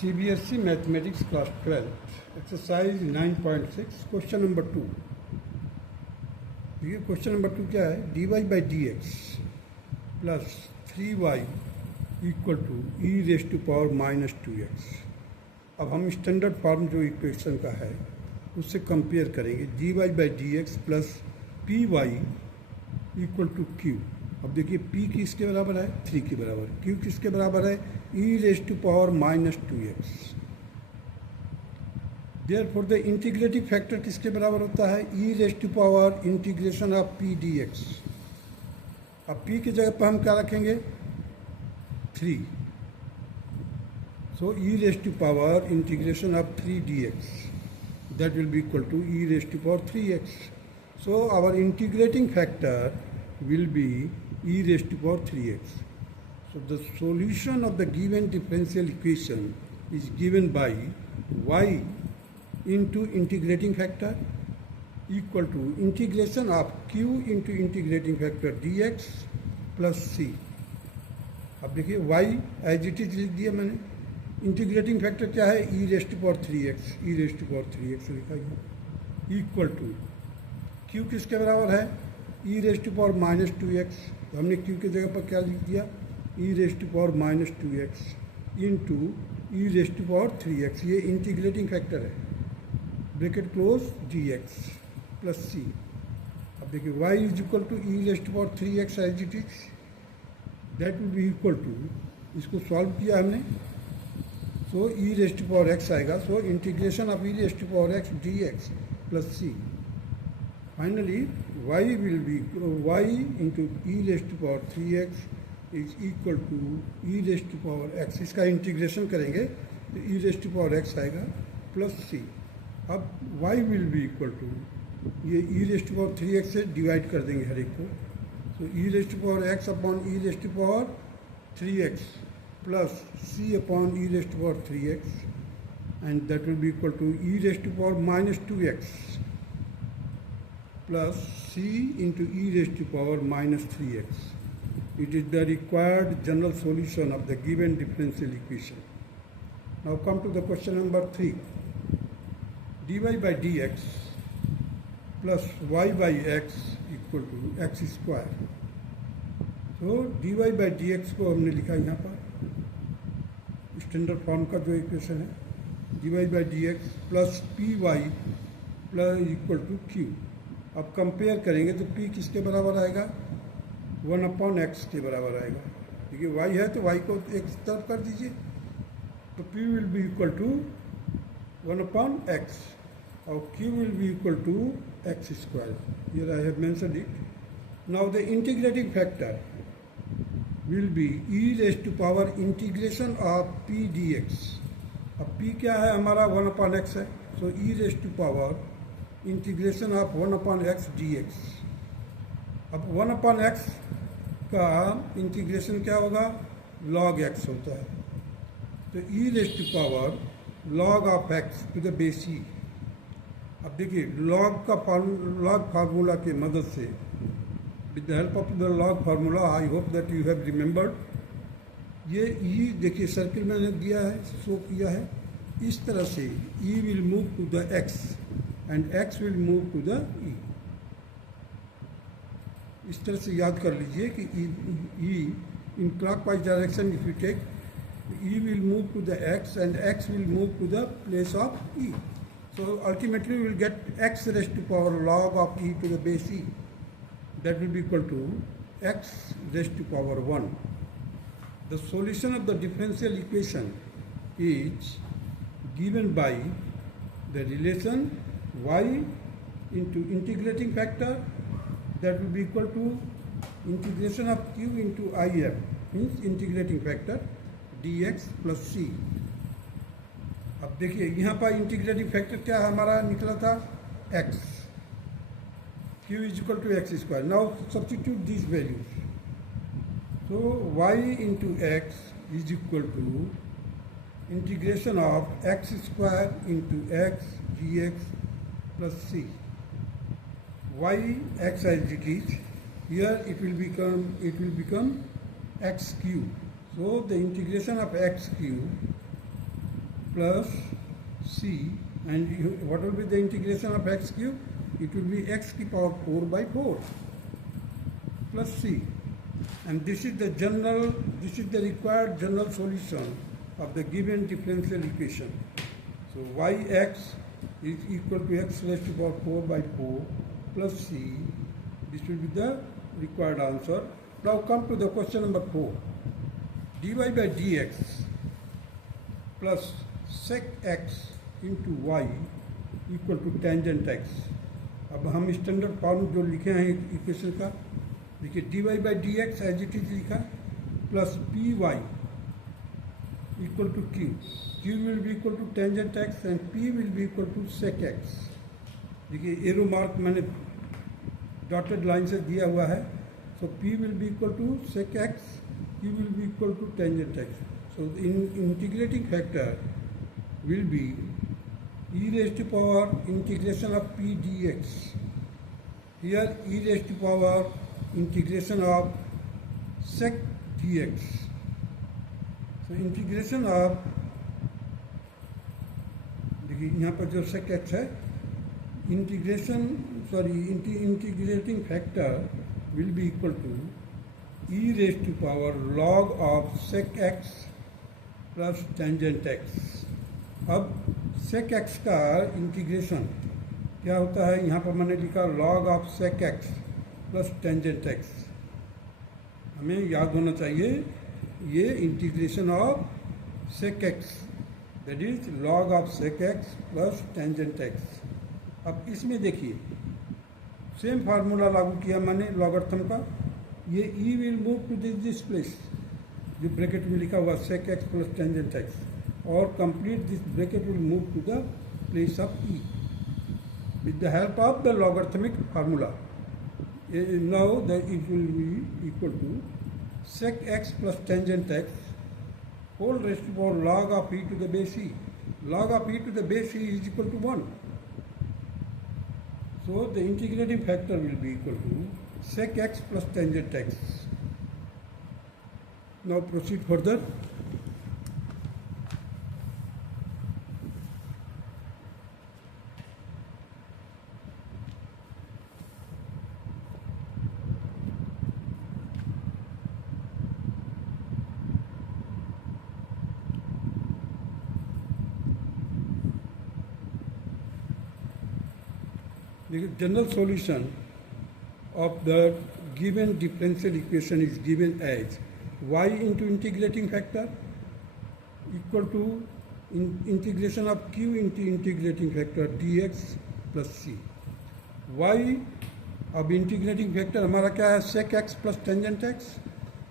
CBSE Mathematics Class 12, Exercise 9.6, Question number 2. देखिए question number 2 क्या है, dy by d x plus 3y equal to e raise to power minus 2x। अब हम standard form जो equation का है उससे कंपेयर करेंगे। dy by d x plus p y equal to q. अब देखिए p किसके बराबर है, 3 के बराबर, q किसके बराबर है, e raise to power minus 2x। Therefore the integrating factor किसके बराबर होता है, e raise to power integration of p dx। अब p की जगह पर हम क्या रखेंगे, 3। So e raise to power integration of 3 dx that will be equal to e raised to power 3x. So our integrating factor will be e raised to power 3x. So the solution of the given differential equation is given by y into integrating factor equal to integration of q into integrating factor dx plus c. अब देखिए y as it is लिख दिया मैंने। Integrating factor क्या है, e raise to power 3x, e raise to power 3x लिखा गया equal to q किसके बराबर है, e raise to power minus 2x। तो हमने q की जगह पर क्या लिख दिया, e raise to power minus 2x into e raise to power 3x। ये इंटीग्रेटिंग फैक्टर है, bracket close dx plus c। अब देखिए y is equal to e raise to power 3x as it is, that will be equal to, इसको solve किया हमने, so e raise to power x आएगा। So integration of e raise to power x d x plus c. Finally y will B y into e raise to power 3x is equal to e raise to power x. इसका integration करेंगे तो e raise to power x आएगा plus c. अब y will be equal to, ये e raise to power 3x से divide कर देंगे हर एक को। तो e raise to power x upon e raise to power 3x plus c upon e raised to power 3x, and that will be equal to e raised to power minus 2x plus c into e raised to power minus 3x. It is the required general solution of the given differential equation. Now come to the question number 3. dy by dx plus y by x equal to x square. So dy by dx को हमने लिखा यहाँ पर standard form का जो equation है, d y by d x plus p y plus equal to q. अब compare करेंगे तो p किसके बराबर आएगा, 1/x के बराबर आएगा। देखिए y है तो y को एक तरफ कर दीजिए, तो p will be equal to 1/x और q will be equal to x square. Here I have mentioned it. Now the integrating factor will be e raised to power integration of p dx। अब p क्या है हमारा, 1/x है, so e raised to power integration of 1/x dx। अब 1/x का integration क्या होगा, log x होता है, तो e raised to power log of x to the base e। अब देखिए log फार्मूला के मदद से, with the help of the log formula, I hope that you have remembered, ये e देखिए सर्किल मैंने दिया है, शो किया है, इस तरह से e will move to the x and x will move to the e। इस तरह से याद कर लीजिए कि e in clockwise direction if you take, e will move to the x and x will move to the place of e। So ultimately we will get x raised to power log of e to the base e, that will be equal to x raised to power 1. The solution of the differential equation is given by the relation y into integrating factor, that will be equal to integration of q into if, means integrating factor dx plus c। अब देखिए यहाँ पर integrating factor क्या हमारा निकला था, x, q is equal to x square. Now substitute these values. So y into x is equal to integration of x square into x dx plus c. Y x as it is, here it will become x cube. So the integration of x cube plus c, and what will be the integration of x cube? It will be x to the power 4 by 4 plus c, and this is the required general solution of the given differential equation. So yx is equal to x raised to the power 4 by 4 plus c. This will be the required answer. Now come to the question number 4. dy by dx plus sec x into y equal to tangent x. अब हम standard form जो लिखे हैं equation का, देखिए d y by d x as it is लिखा plus p y equal to q. Q will be equal to tangent x and p will be equal to sec x. देखिए arrow mark मैंने dotted line से दिया हुआ है. So p will be equal to sec x, q will be equal to tangent x. So in integrating factor will be e raised to power integration of p dx. Here e raised to power integration of sec dx. So integration of, देखिए यहाँ पर जो sec x है, integrating factor will be equal to e raised to power log of sec x plus tangent x. अब sec x का integration क्या होता है, यहाँ पर मैंने लिखा log of sec x plus tangent x. हमें याद होना चाहिए ये integration of sec x, that is log of sec x plus tangent x. अब इसमें देखिए सेम फार्मूला लागू किया मैंने लॉगरिथम का. ये e will move to this place, जो ब्रैकेट में लिखा हुआ sec x plus tangent x, or complete this bracket will move to the place of e with the help of the logarithmic formula. Now that it will be equal to sec x plus tangent x whole raised to power log of e to the base e. Log of e to the base e is equal to 1. So the integrating factor will be equal to sec x plus tangent x. Now proceed further. The general solution of the given differential equation is given as y into integrating factor equal to integration of q into integrating factor dx plus c. y अब integrating factor हमारा क्या है, sec x plus tangent x.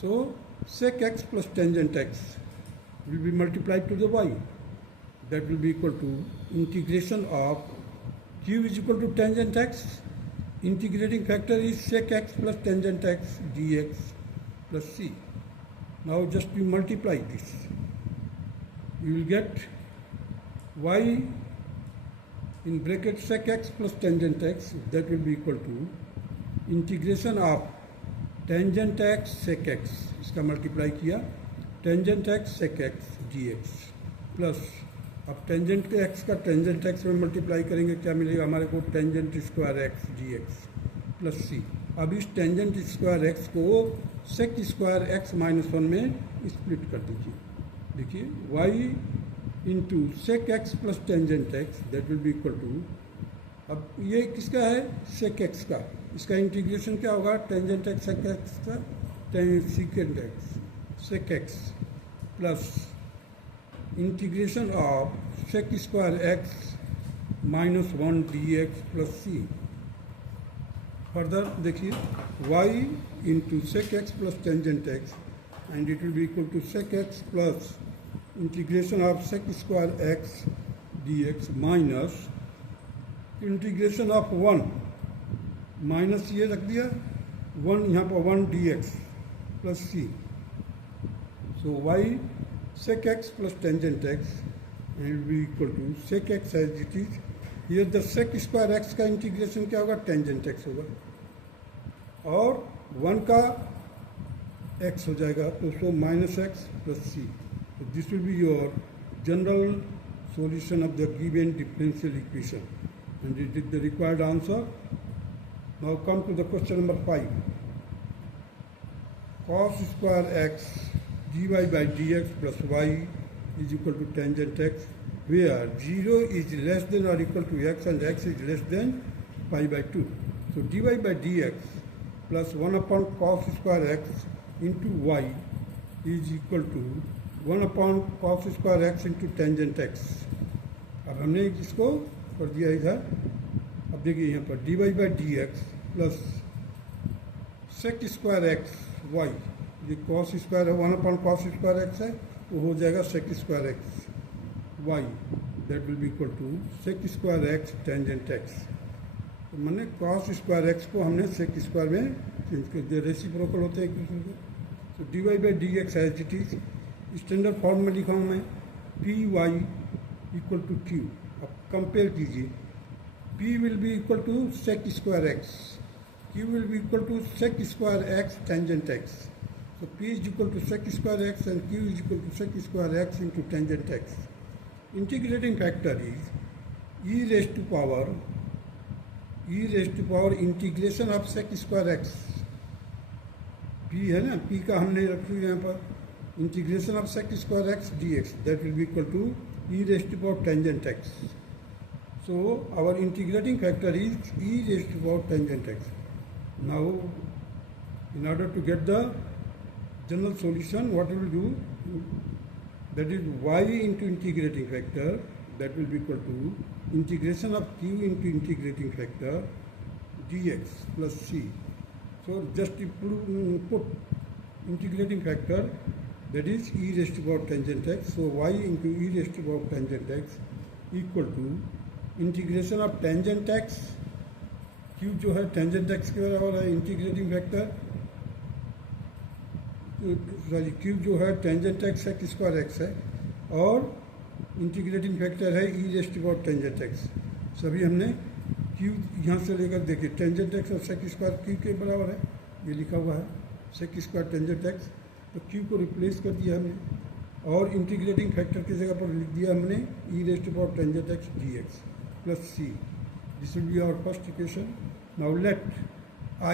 So sec x plus tangent x will be multiplied to the y. That will be equal to integration of q is equal to tangent x. Integrating factor is sec x plus tangent x dx plus c. Now just you multiply this. You will get y in bracket sec x plus tangent x, that will be equal to integration of tangent x sec x, इसका multiply किया tangent x sec x dx plus अब tangent के x का tangent x में multiply करेंगे, क्या मिलेगा हमारे को, tangent square x dx plus c. अब इस टेंजेंट स्क्वायर x को सेक स्क्वायर x माइनस 1 में स्प्लिट कर दीजिए. देखिए y into sec x plus tangent x that will be equal to, अब ये किसका है, सेक एक्स का. इसका इंटीग्रेशन क्या होगा, टेंजेंट एक्स सेक एक्स का secant x sec x plus integration of sec square x minus 1 d x plus c. Further देखिए y into sec x plus tangent x and it will be equal to sec x plus integration of sec square x d x minus integration of 1 minus ये रख दिया 1 यहाँ पर 1 d x plus c. So y sec x plus tangent x will be equal to sec x as it is. Here the sec square x का integration क्या होगा, tangent x होगा और 1 का x हो जाएगा, तो उसको minus x plus c. This will be your general solution of the given differential equation. And this is the required answer. Now come to the question number 5. Cos square x dy by dx plus y is equal to tangent x, where 0 is less than or equal to x and x is less than pi by 2. So dy by dx plus 1 upon cos square x into y is equal to 1 upon cos square x into tangent x. अब हमने इसको कर दिया इधर. अब देखिए यहाँ पर dy by dx plus sec square x y, ये कॉस स्क्वायर है, 1 अपॉन कॉस स्क्वायर एक्स है, वो हो जाएगा sec square x y, that will be equal to sec square x tangent x. तो मैंने कॉस स्क्वायर एक्स को हमने sec स्क्वायर में चेंज कर दिया, रेसिप्रोकल होते हैं एक दूसरे के. तो d y by d x as it is standard form में लिखा हूँ मैं, p y equal to q. अब कंपेयर कीजिए, P will be equal to sec square x, Q will be equal to sec square x tangent x. So P is equal to sec square x and Q is equal to sec square x into tangent x. Integrating factor is e raised to power integration of sec square x. P है ना, P का हमने रखी यहाँ पर integration of sec square x dx, that will be equal to e raised to power tangent x. So our integrating factor is e raised to power tangent x. Now, in order to get the general solution, what we will do, that is y into integrating factor, that will be equal to integration of q into integrating factor dx plus c. So just put integrating factor, that is e raised to power tangent x. So y into e raised to power tangent x equal to integration of tangent x, Q जो है tangent x के बराबर है, integrating factor sorry Q जो है tangent x है square x है, और इंटीग्रेटिंग फैक्टर है e raised power tangent x. सभी हमने क्यू यहाँ से लेकर देखिए, टेंजेंट एक्स और सेक स्क्वायर क्यू के बराबर है, ये लिखा हुआ है सेक स्क्वायर टेंजेंट एक्स. तो क्यू को रिप्लेस कर दिया हमने, और इंटीग्रेटिंग फैक्टर की जगह पर लिख दिया हमने e raised power tangent x d x plus c. This will be our first equation. Now let I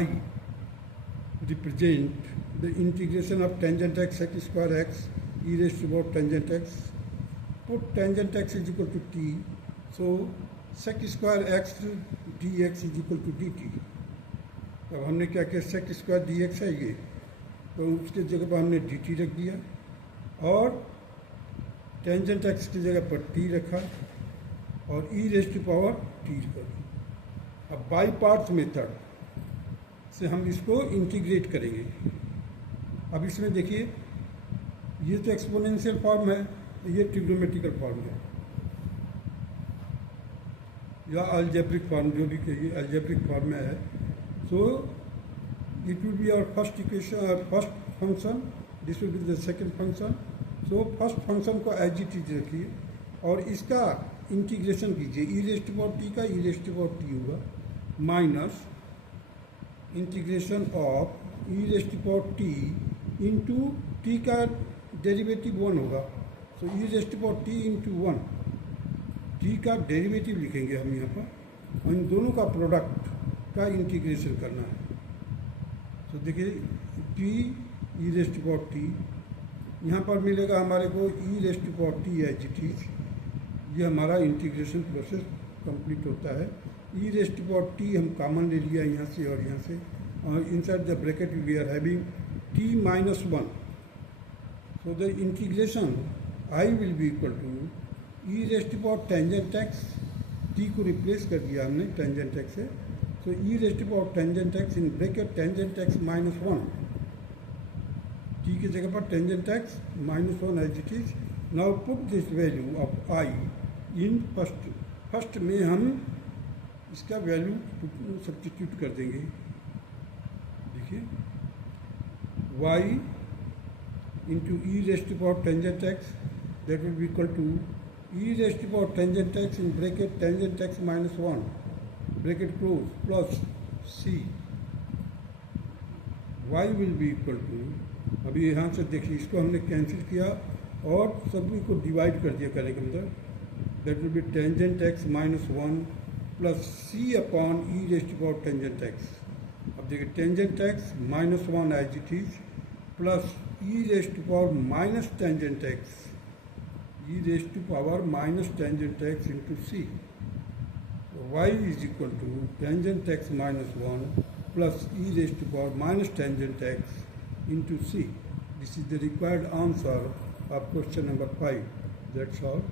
represent the integration of tangent x sec square x e raised to power tangent x. Put tangent x is equal to t, so sec square x dx is equal to dt. अब हमने क्या किया, sec square dx है ये, तो उसके जगह पर हमने dt रख दिया, और tangent x की जगह पर t रखा, और ई रेस्ट टू पावर टी कर. अब बाई पार्ट्स मेथड से हम इसको इंटीग्रेट करेंगे. अब इसमें देखिए, ये तो एक्सपोनेंशियल फॉर्म है, ये ट्रिग्नोमेट्रिकल फॉर्म है, या अलजेब्रिक फॉर्म, जो भी कहिए अलजेब्रिक फॉर्म में है. So it will be our first equation, first function, this will be the second function. So first function को एज इट इज रखिए, और इसका इंटीग्रेशन कीजिए, e raised to power t का e raised to power t होगा, minus integration of e raised to power t into t का derivative 1 होगा. So e raised to power t into 1, t का derivative लिखेंगे हम यहाँ पर, और इन दोनों का प्रोडक्ट का इंटीग्रेशन करना है. तो देखिए t e raised to power t, यहाँ पर मिलेगा हमारे को e raised to power t as it is. ये हमारा इंटीग्रेशन प्रोसेस कंप्लीट होता है. E raised to power t हम कॉमन ले लिया यहाँ से और यहाँ से, और inside the bracket we are having t minus 1. So the integration I will be equal to e raised to power tangent x, t को रिप्लेस कर दिया हमने टेंजेंट एक्स से. So e raised to power tangent x in bracket tangent x minus 1, t की जगह पर tangent x minus 1 as it is. Now put this value of I in first में हम इसका वैल्यू सब्स्टिट्यूट कर देंगे. देखिए y into e raised to power tangent x, that will be equal to e raised to power tangent x in bracket tangent x minus 1 bracket close plus c. y will be equal to, अभी यहाँ से देखिए इसको हमने cancel किया और सभी को डिवाइड कर दिया करें के अंदर, that will be tangent x minus 1 plus c upon e raised to power tangent x. अब देखिए tangent x minus 1 as it is plus e raised to power minus tangent x, e raised to power minus tangent x into c. So y is equal to tangent x minus 1 plus e raised to power minus tangent x into c. This is the required answer of question number 5. That's all.